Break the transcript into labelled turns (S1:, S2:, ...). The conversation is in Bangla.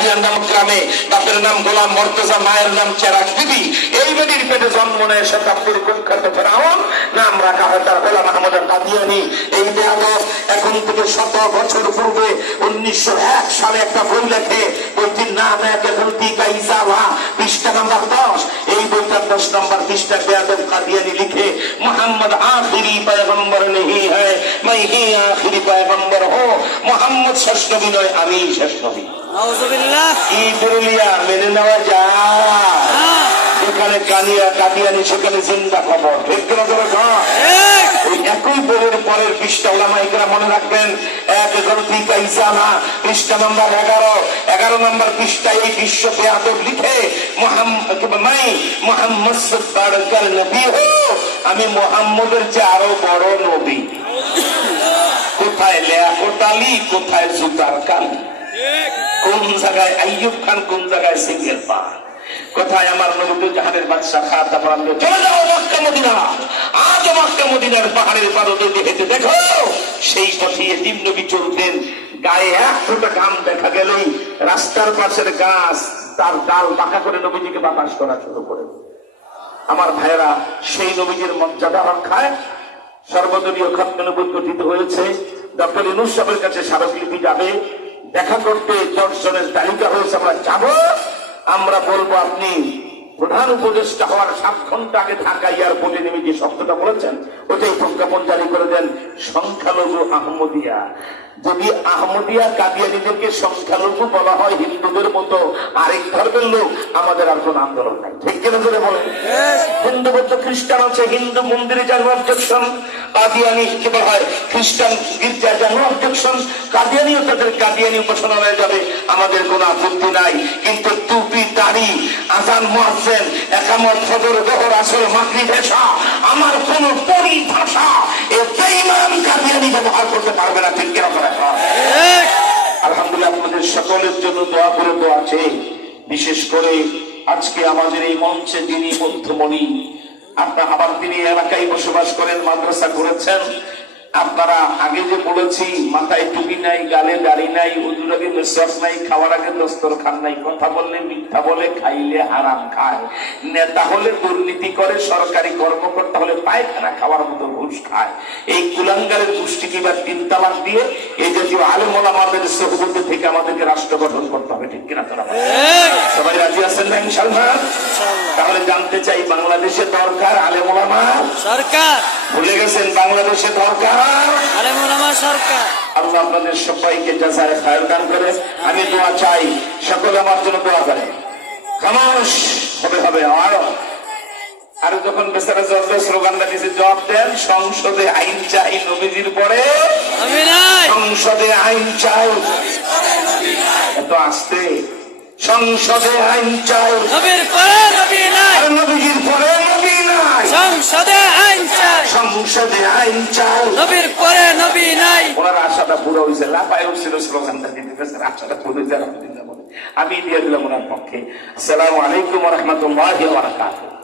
S1: হাদিয়ার নাম গ্রামে তাদের নাম গোলাম মর্তজা, মায়ের নাম চেরাক দিদি এই বেডির পেটে জন্ম নেয় শতাব্দীর কুখ্যাত ফেরাউন। নাম রাখা হয় তার গোলাম আহমদ কাদিয়ানি এই বেয়াদব এখন থেকে শত বছর পূর্বে উনিশশো এক সালে একটা বই লেখে। বইটির নাম এক এখন কি কাইসা ভা পৃষ্ঠা নাম্বার দশ। এই বইটার দশ নম্বর পৃষ্ঠা বেয়াদব কাদিয়ানি লিখে, মোহাম্মদ আখিরি পায়গম্বর নেহি হ্যাঁ মাই হি আখিরি পায়গম্বর হো, মোহাম্মদ শেষ নবী নয় আমি শেষ নবী পুরুলিয়া মেনে নেওয়া যায়। যেখানে কানিয়া কাদিয়ানি সেখানে জিন্দা খবর। ঠিক কিনা ধরে ওই একই বইয়ের পরের পৃষ্ঠা ওলামা ইকরা মনে রাখবেন। এক গলতি কাইসানা পৃষ্ঠা নম্বর এগারো। এগারো নম্বর পৃষ্ঠা এই বিশ্ব বেয়াদব লিখে মাই মোহাম্মদ সে নবী হো? আমি মোহাম্মদের চেয়ে আরও বড় নবী। কোথায় লেয়া কোটালি কোথায় জুতার কালি? কোন জায়গায় আইয়ুব খান, কোন জায়গায় সিঙ্গেল পা কোথায় আমার নবী জাহানের চলে যাও মক্কা মদিনা। আজ মক্কা মদিনার পাহাড়ের হেঁটে দেখো, সেই পথে এতিম নবী চলতেন। গায়ে এক ঘাম দেখা গেলেই রাস্তার পাশের গাছ তার ডাল পাকা করে নবীজিকে বাতাস করা শুরু করে আমার ভাইয়েরা, সেই নবীজির মর্যাদা রক্ষায় সর্বদলীয় খতনবুদ গঠিত হয়েছে। ডক্টর ইনুস কাছে স্মারকলিপি যাবে। দেখা করতে দর্শনের তালিকা হয়েছে আমরা যাব। আমরা বলব আপনি প্রধান উপদেষ্টা হওয়ার সাত ঘণ্টা আগে ঢাকা এয়ারপোর্টে নেমে যে শব্দটা বলেছেন ওটাই প্রজ্ঞাপন জারি করে দেন সংখ্যালঘু আহমদিয়া। যদি আহমদিয়া কাদিয়ানিদেরকে সংখ্যালঘু বলা হয় হিন্দুদের মতো আরেক ধর্মের লোক আমাদের আর কোন আন্দোলন নাই। ঠিক কিনা করে বলেন? হিন্দু বৌদ্ধ খ্রিস্টান আছে হিন্দু মন্দিরে যার অবজেকশন কাদিয়ানি কি বলা হয়? খ্রিস্টান গির্জা যার অবজেকশন কাদিয়ানিও তাদের কাদিয়ানি উপাসনালয়ে যাবে আমাদের কোনো আপত্তি নাই। কিন্তু টুপি দাড়ি আজান মোয়াজ্জেন একামত ফজর দহর আসর মাতৃ ভাষা, আমার কোন পরিভাষা এ বেঈমান কাদিয়ানি ব্যবহার করতে পারবে না, ঠিক কিনা করে আলহামদুলিল্লাহ, আপনাদের সকলের জন্য দোয়া করে দোয়া আছে বিশেষ করে আজকে আমাদের এই মঞ্চে যিনি মধ্যমণি, আপনার আবার তিনি এলাকায় বসবাস করেন, মাদ্রাসা করেছেন আপনারা আগে যে বলেছি মাথায় টুপি নাই গালে দাড়ি নাই উজুর আগে বিশ্বাস নাই খাওয়ার আগে দস্তর খান নাই কথা বললে মিথ্যা বলে খাইলে হারাম খায়। নেতা হলে দুর্নীতি করে সরকারি কর্মকর্তা হলে পায়খানা খাওয়ার মতো ঘুষ খায়। এই কুলাঙ্গারের গোষ্ঠীকে এবার তিন তালাক দিয়ে এই জাতীয় আলেমল আমাদের সহবতে থেকে আমাদেরকে রাষ্ট্র গঠন করতে হবে ঠিক কিনা তারা? সবাই রাজি আছেন না ইনশাল্লাহ জানতে চাই বাংলাদেশে দরকার আলেমোলামা
S2: সরকার।
S1: ভুলে গেছেন বাংলাদেশে দরকার?
S2: সরকার।
S1: আল্লাহ আপনাদের সবাইকে দান করে আমি দোয়া চাই সকলে আমার জন্য দোয়া করে। হবে হবে আরও। আর যখন বেচারা জব্দ স্লোগানটা দিছে জব দেন সংসদে আইন চাই নবীজির পরে। সংসদে আইন চাই। এত আসতে। সংসদে আইন চাই।
S2: নবীর পরে নবী নাই।
S1: আর নবীজির পরে নবী নাই।
S2: সংসদে আইন চাই।
S1: সংসদে আইন চাই।
S2: নবীর পরে নবী নাই।
S1: ওনার আশাটা পুরো হইছে লাফায় উঠছিল স্লোগানটা দিতে পেরেছেন আশাটা পুরো হইছে আমি দিয়ে দিলাম ওনার পক্ষে। আসসালামু আলাইকুম ওয়া রাহমাতুল্লাহি ওয়া বারাকাতুহ।